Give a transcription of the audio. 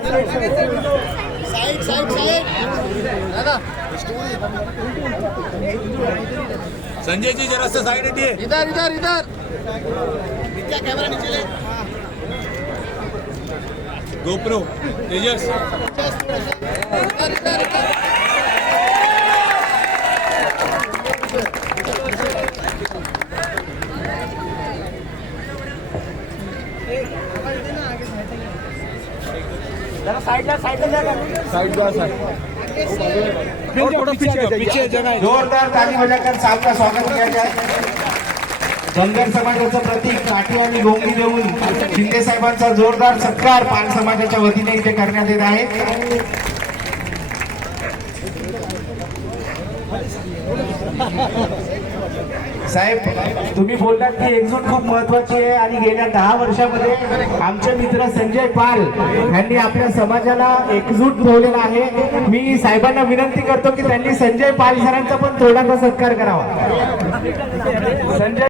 Side side side दादा संजय जी जरा सा साइड हटिए। इधर इधर इधर क्या कैमरा नीचे ले गोप्रो तेजस इधर इधर इधर पीछे जगह जोरदार ताली बजाकर साहब स्वागत किया जाए। धनगर समाजाचं प्रतीक काठी आणि गोंगी देऊन शिंदे साहेबांचा जोरदार सत्कार पाल समाजाच्या वतीने इथे करण्यात येत आहे। साहेब तुम्ही बोललात की एकजूट खूप महत्वाची आहे आणि गेल्या 10 वर्षामध्ये आमचे मित्र संजय पाल यांनी आपल्या समाजाला एकजूट ठेवलेला आहे। मी साहेबांना विनंती करतो की त्यांनी संजय पाल सरांचा पण थोडासा सत्कार करावा। संजय